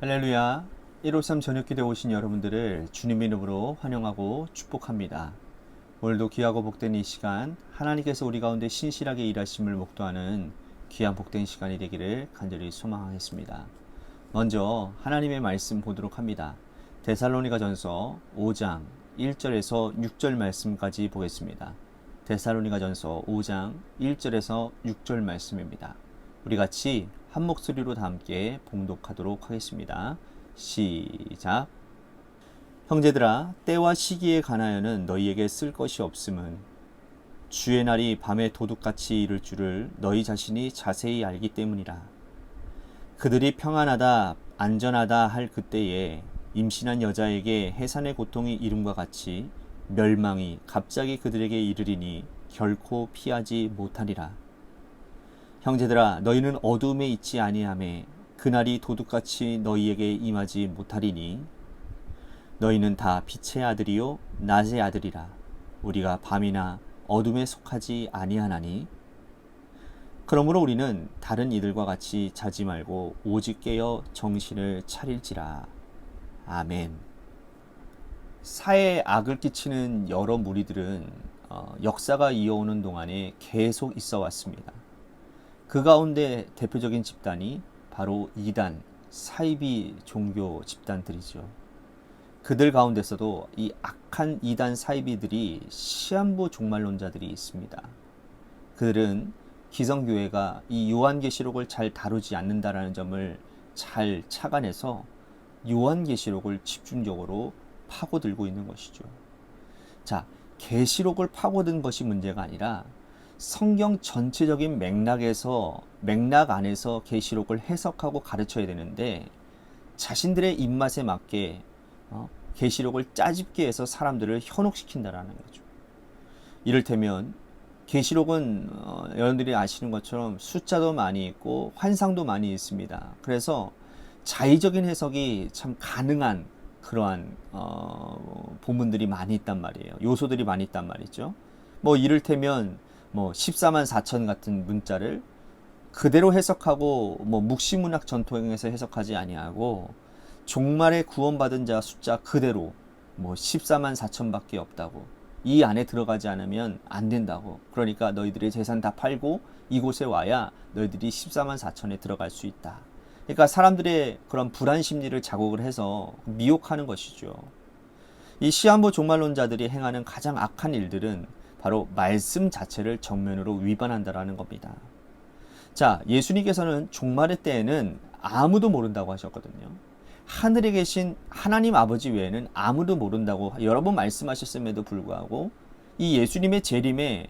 할렐루야. 153 저녁기도에 오신 여러분들을 주님의 이름으로 환영하고 축복합니다. 오늘도 귀하고 복된 이 시간, 하나님께서 우리 가운데 신실하게 일하심을 목도하는 귀한 복된 시간이 되기를 간절히 소망하겠습니다. 먼저 하나님의 말씀 보도록 합니다. 데살로니가전서 5장 1절에서 6절 말씀까지 보겠습니다. 데살로니가전서 5장 1절에서 6절 말씀입니다. 우리 같이 한 목소리로 다 함께 봉독하도록 하겠습니다. 시작. 형제들아, 때와 시기에 관하여는 너희에게 쓸 것이 없음은 주의 날이 밤에 도둑같이 이를 줄을 너희 자신이 자세히 알기 때문이라. 그들이 평안하다 안전하다 할 그때에 임신한 여자에게 해산의 고통이 이름과 같이 멸망이 갑자기 그들에게 이르리니 결코 피하지 못하리라. 형제들아, 너희는 어두움에 있지 아니하매 그날이 도둑같이 너희에게 임하지 못하리니 너희는 다 빛의 아들이요 낮의 아들이라. 우리가 밤이나 어둠에 속하지 아니하나니 그러므로 우리는 다른 이들과 같이 자지 말고 오직 깨어 정신을 차릴지라. 아멘. 사회에 악을 끼치는 여러 무리들은 역사가 이어오는 동안에 계속 있어 왔습니다. 그 가운데 대표적인 집단이 바로 이단, 사이비 종교 집단들이죠. 그들 가운데서도 이 악한 이단 사이비들이 시한부 종말론자들이 있습니다. 그들은 기성교회가 이 요한계시록을 잘 다루지 않는다라는 점을 잘 착안해서 요한계시록을 집중적으로 파고들고 있는 것이죠. 자, 계시록을 파고든 것이 문제가 아니라 성경 전체적인 맥락 안에서 계시록을 해석하고 가르쳐야 되는데 자신들의 입맛에 맞게 계시록을 짜집게 해서 사람들을 현혹시킨다라는 거죠. 이를테면 계시록은 여러분들이 아시는 것처럼 숫자도 많이 있고 환상도 많이 있습니다. 그래서 자의적인 해석이 참 가능한 그러한 본문들이 많이 있단 말이에요. 요소들이 많이 있단 말이죠. 뭐 이를테면 14만 4천 같은 문자를 그대로 해석하고 묵시문학 전통에서 해석하지 아니하고 종말에 구원받은 자 숫자 그대로 14만 4천밖에 없다고, 이 안에 들어가지 않으면 안 된다고, 그러니까 너희들의 재산 다 팔고 이곳에 와야 너희들이 14만 4천에 들어갈 수 있다. 그러니까 사람들의 그런 불안 심리를 자극을 해서 미혹하는 것이죠. 이 시한부 종말론자들이 행하는 가장 악한 일들은 바로 말씀 자체를 정면으로 위반한다라는 겁니다. 자, 예수님께서는 종말의 때에는 아무도 모른다고 하셨거든요. 하늘에 계신 하나님 아버지 외에는 아무도 모른다고 여러 번 말씀하셨음에도 불구하고 이 예수님의 재림에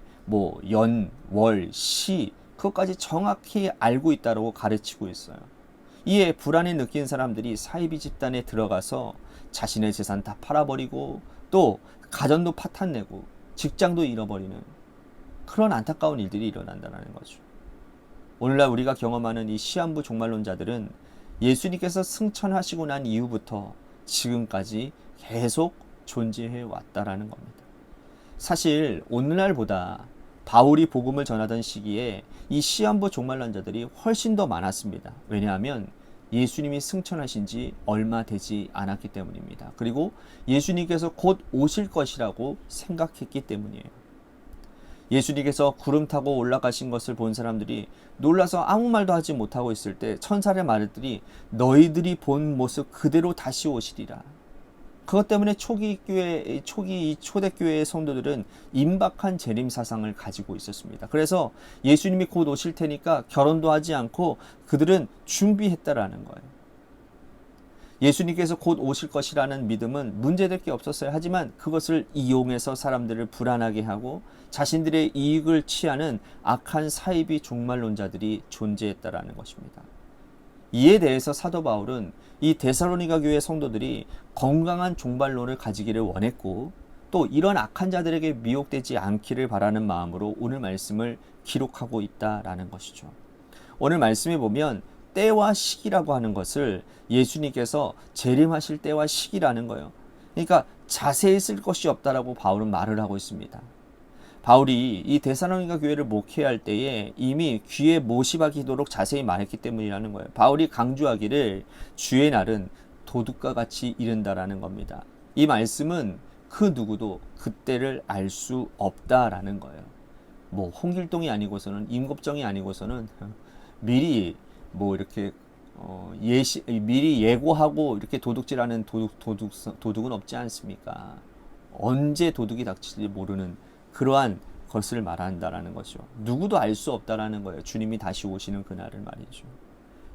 연, 월, 시 그것까지 정확히 알고 있다고 가르치고 있어요. 이에 불안에 느낀 사람들이 사이비 집단에 들어가서 자신의 재산 다 팔아버리고 또 가정도 파탄내고 직장도 잃어버리는 그런 안타까운 일들이 일어난다는 거죠. 오늘날 우리가 경험하는 이 시한부 종말론자들은 예수님께서 승천하시고 난 이후부터 지금까지 계속 존재해 왔다라는 겁니다. 사실 오늘날보다 바울이 복음을 전하던 시기에 이 시한부 종말론자들이 훨씬 더 많았습니다. 왜냐하면 예수님이 승천하신 지 얼마 되지 않았기 때문입니다. 그리고 예수님께서 곧 오실 것이라고 생각했기 때문이에요. 예수님께서 구름 타고 올라가신 것을 본 사람들이 놀라서 아무 말도 하지 못하고 있을 때 천사의 말들이 너희들이 본 모습 그대로 다시 오시리라. 그것 때문에 초대교회의 성도들은 임박한 재림 사상을 가지고 있었습니다. 그래서 예수님이 곧 오실 테니까 결혼도 하지 않고 그들은 준비했다라는 거예요. 예수님께서 곧 오실 것이라는 믿음은 문제될 게 없었어요. 하지만 그것을 이용해서 사람들을 불안하게 하고 자신들의 이익을 취하는 악한 사이비 종말론자들이 존재했다라는 것입니다. 이에 대해서 사도 바울은 이 데살로니가 교회 성도들이 건강한 종말론을 가지기를 원했고 또 이런 악한 자들에게 미혹되지 않기를 바라는 마음으로 오늘 말씀을 기록하고 있다라는 것이죠. 오늘 말씀에 보면 때와 시기라고 하는 것을 예수님께서 재림하실 때와 시기라는 거예요. 그러니까 자세히 쓸 것이 없다라고 바울은 말을 하고 있습니다. 바울이 이 데살로니가 교회를 목회할 때에 이미 귀에 못이 박히도록 자세히 말했기 때문이라는 거예요. 바울이 강조하기를 주의 날은 도둑과 같이 이른다라는 겁니다. 이 말씀은 그 누구도 그때를 알 수 없다라는 거예요. 뭐 홍길동이 아니고서는 임국정이 아니고서는 미리 뭐 이렇게 미리 예고하고 이렇게 도둑질하는 도둑은 없지 않습니까? 언제 도둑이 닥칠지 모르는 그러한 것을 말한다라는 거죠. 누구도 알 수 없다라는 거예요. 주님이 다시 오시는 그날을 말이죠.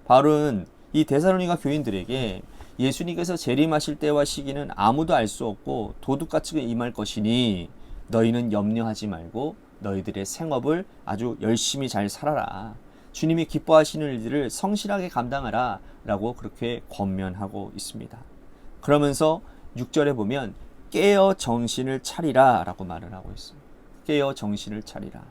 바울은 이 데살로니가 교인들에게 예수님께서 재림하실 때와 시기는 아무도 알 수 없고 도둑같이 임할 것이니 너희는 염려하지 말고 너희들의 생업을 아주 열심히 잘 살아라. 주님이 기뻐하시는 일들을 성실하게 감당하라 라고 그렇게 권면하고 있습니다. 그러면서 6절에 보면 깨어 정신을 차리라 라고 말을 하고 있습니다. 깨어 정신을 차리라.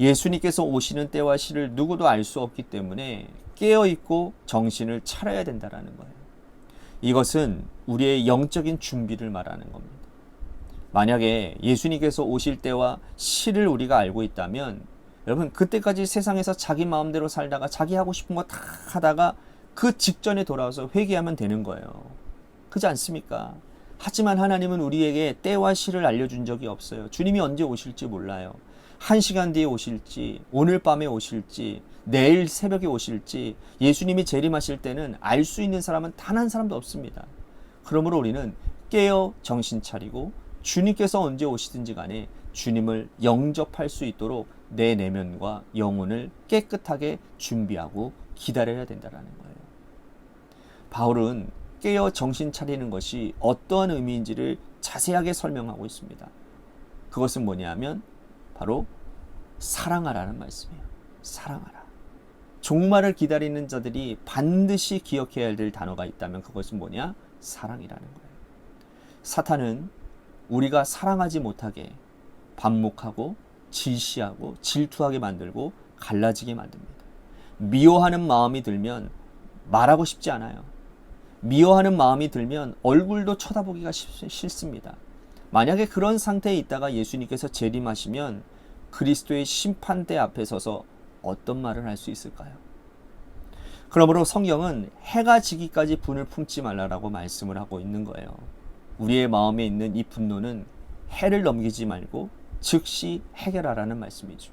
예수님께서 오시는 때와 시를 누구도 알 수 없기 때문에 깨어있고 정신을 차려야 된다는 거예요. 이것은 우리의 영적인 준비를 말하는 겁니다. 만약에 예수님께서 오실 때와 시를 우리가 알고 있다면 여러분 그때까지 세상에서 자기 마음대로 살다가 자기 하고 싶은 거 다 하다가 그 직전에 돌아와서 회개하면 되는 거예요. 그렇지 않습니까? 하지만 하나님은 우리에게 때와 시를 알려준 적이 없어요. 주님이 언제 오실지 몰라요. 1시간 뒤에 오실지, 오늘 밤에 오실지, 내일 새벽에 오실지, 예수님이 재림하실 때는 알 수 있는 사람은 단 한 사람도 없습니다. 그러므로 우리는 깨어 정신 차리고 주님께서 언제 오시든지 간에 주님을 영접할 수 있도록 내 내면과 영혼을 깨끗하게 준비하고 기다려야 된다는 거예요. 바울은 깨어 정신 차리는 것이 어떠한 의미인지를 자세하게 설명하고 있습니다. 그것은 뭐냐면 바로 사랑하라는 말씀이에요. 사랑하라. 종말을 기다리는 자들이 반드시 기억해야 될 단어가 있다면 그것은 뭐냐? 사랑이라는 거예요. 사탄은 우리가 사랑하지 못하게 반목하고 질시하고 질투하게 만들고 갈라지게 만듭니다. 미워하는 마음이 들면 말하고 싶지 않아요. 미워하는 마음이 들면 얼굴도 쳐다보기가 싫습니다. 만약에 그런 상태에 있다가 예수님께서 재림하시면 그리스도의 심판대 앞에 서서 어떤 말을 할 수 있을까요? 그러므로 성경은 해가 지기까지 분을 품지 말라라고 말씀을 하고 있는 거예요. 우리의 마음에 있는 이 분노는 해를 넘기지 말고 즉시 해결하라는 말씀이죠.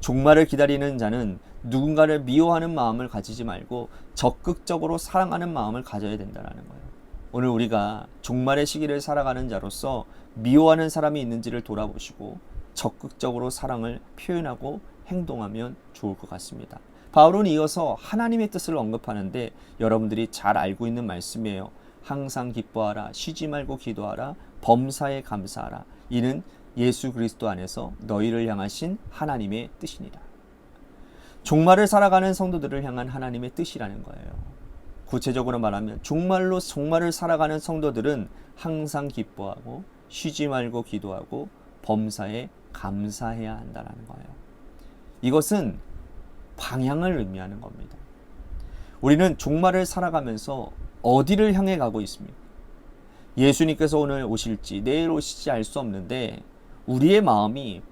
종말을 기다리는 자는 누군가를 미워하는 마음을 가지지 말고 적극적으로 사랑하는 마음을 가져야 된다는 거예요. 오늘 우리가 종말의 시기를 살아가는 자로서 미워하는 사람이 있는지를 돌아보시고 적극적으로 사랑을 표현하고 행동하면 좋을 것 같습니다. 바울은 이어서 하나님의 뜻을 언급하는데 여러분들이 잘 알고 있는 말씀이에요. 항상 기뻐하라, 쉬지 말고 기도하라, 범사에 감사하라. 이는 예수 그리스도 안에서 너희를 향하신 하나님의 뜻이니라. 종말을 살아가는 성도들을 향한 하나님의 뜻이라는 거예요. 구체적으로 말하면 종말을 살아가는 성도들은 항상 기뻐하고 쉬지 말고 기도하고 범사에 감사해야 한다는 거예요. 이것은 방향을 의미하는 겁니다. 우리는 종말을 살아가면서 어디를 향해 가고 있습니까? 예수님께서 오늘 오실지 내일 오실지 알 수 없는데 우리의 마음의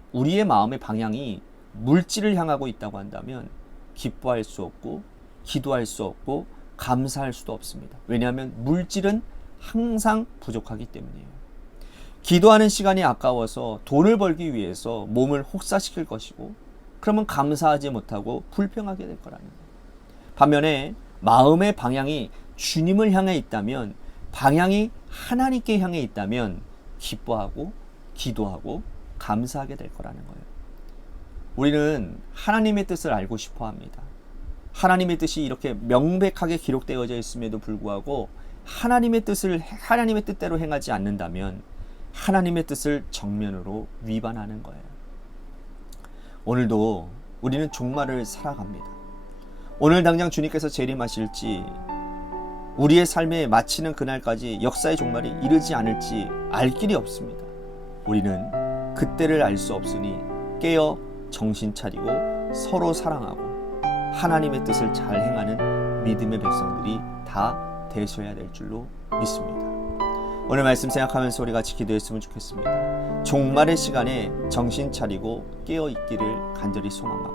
방향이 물질을 향하고 있다고 한다면 기뻐할 수 없고 기도할 수 없고 감사할 수도 없습니다. 왜냐하면 물질은 항상 부족하기 때문이에요. 기도하는 시간이 아까워서 돈을 벌기 위해서 몸을 혹사시킬 것이고 그러면 감사하지 못하고 불평하게 될 거라는 거예요. 반면에 마음의 방향이 주님을 향해 있다면 방향이 하나님께 향해 있다면 기뻐하고 기도하고 감사하게 될 거라는 거예요. 우리는 하나님의 뜻을 알고 싶어 합니다. 하나님의 뜻이 이렇게 명백하게 기록되어져 있음에도 불구하고 하나님의 뜻대로 행하지 않는다면 하나님의 뜻을 정면으로 위반하는 거예요. 오늘도 우리는 종말을 살아갑니다. 오늘 당장 주님께서 재림하실지 우리의 삶에 마치는 그날까지 역사의 종말이 이르지 않을지 알 길이 없습니다. 우리는 그때를 알 수 없으니 깨어 정신 차리고 서로 사랑하고 하나님의 뜻을 잘 행하는 믿음의 백성들이 다 되셔야 될 줄로 믿습니다. 오늘 말씀 생각하면서 우리 같이 기도했으면 좋겠습니다. 종말의 시간에 정신 차리고 깨어 있기를 간절히 소망하고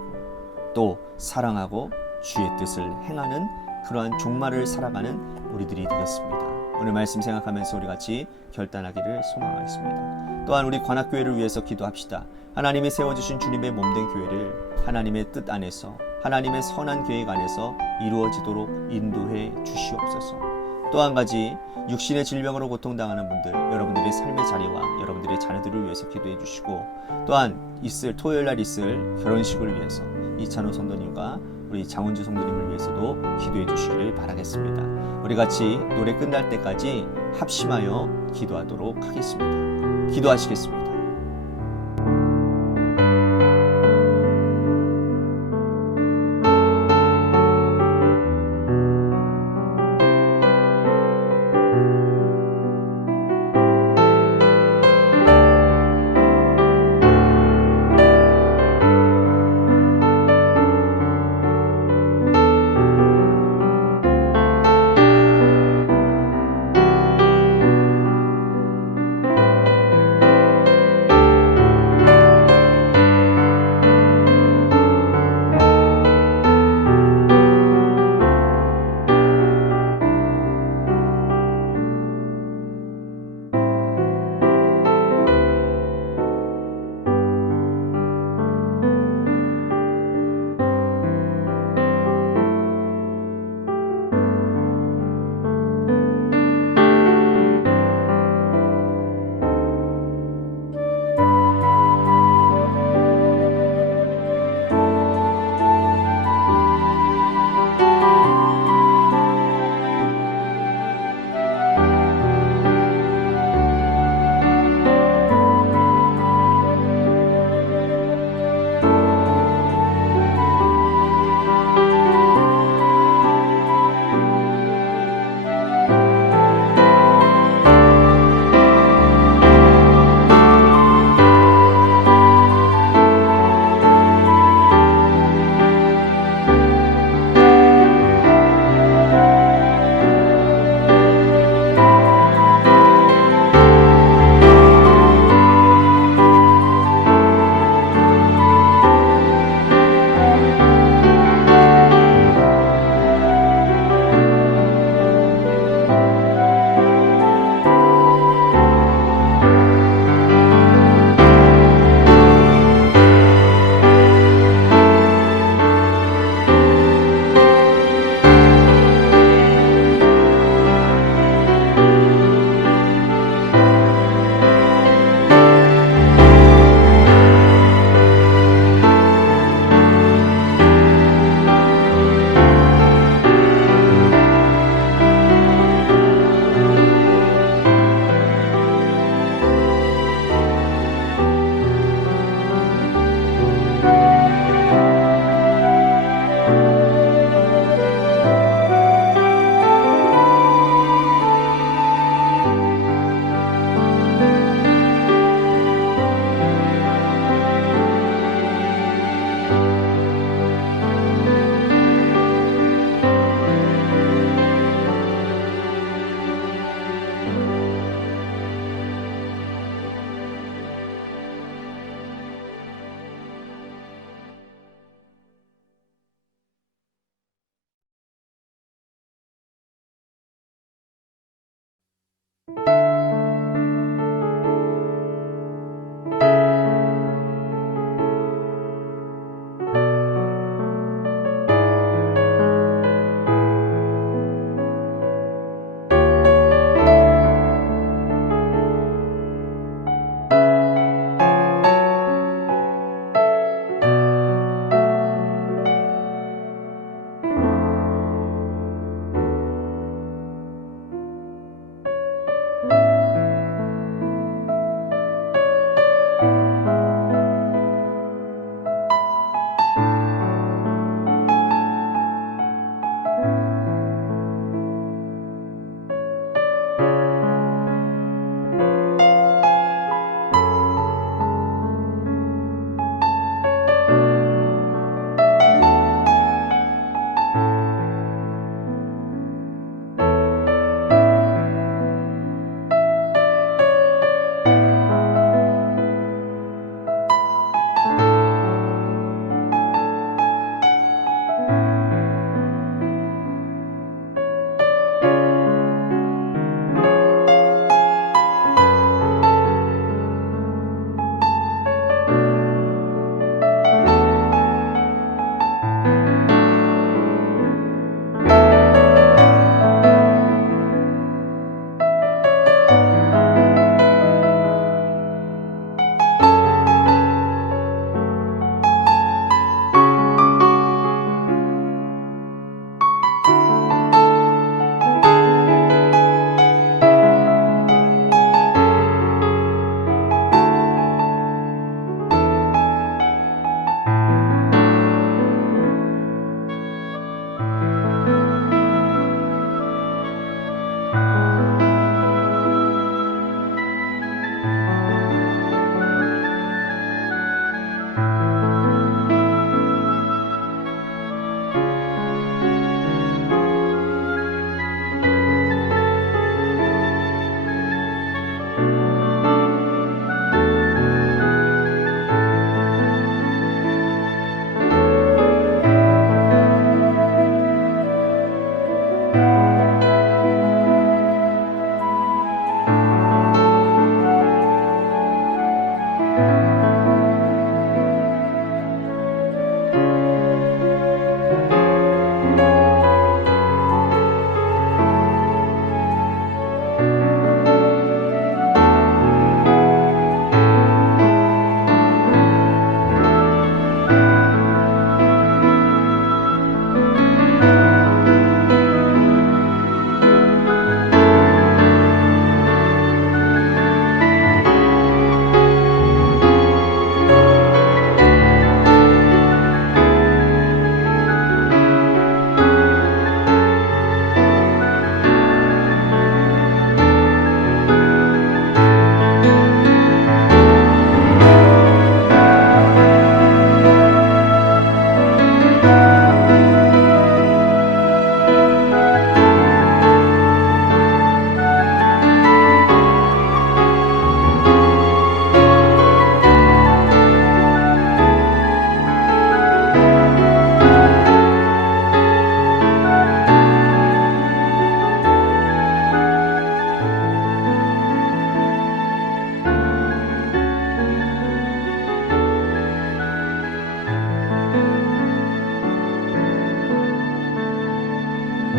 또 사랑하고 주의 뜻을 행하는 그러한 종말을 살아가는 우리들이 되겠습니다. 오늘 말씀 생각하면서 우리 같이 결단하기를 소망하겠습니다. 또한 우리 관악교회를 위해서 기도합시다. 하나님이 세워주신 주님의 몸된 교회를 하나님의 뜻 안에서 하나님의 선한 계획 안에서 이루어지도록 인도해 주시옵소서. 또 한 가지 육신의 질병으로 고통당하는 분들, 여러분들의 삶의 자리와 여러분들의 자녀들을 위해서 기도해 주시고 또한 토요일 날 있을 결혼식을 위해서 이찬호 성도님과 우리 장은주 성도님을 위해서도 기도해 주시기를 바라겠습니다. 우리 같이 노래 끝날 때까지 합심하여 기도하도록 하겠습니다. 기도하시겠습니다.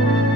감사합니다.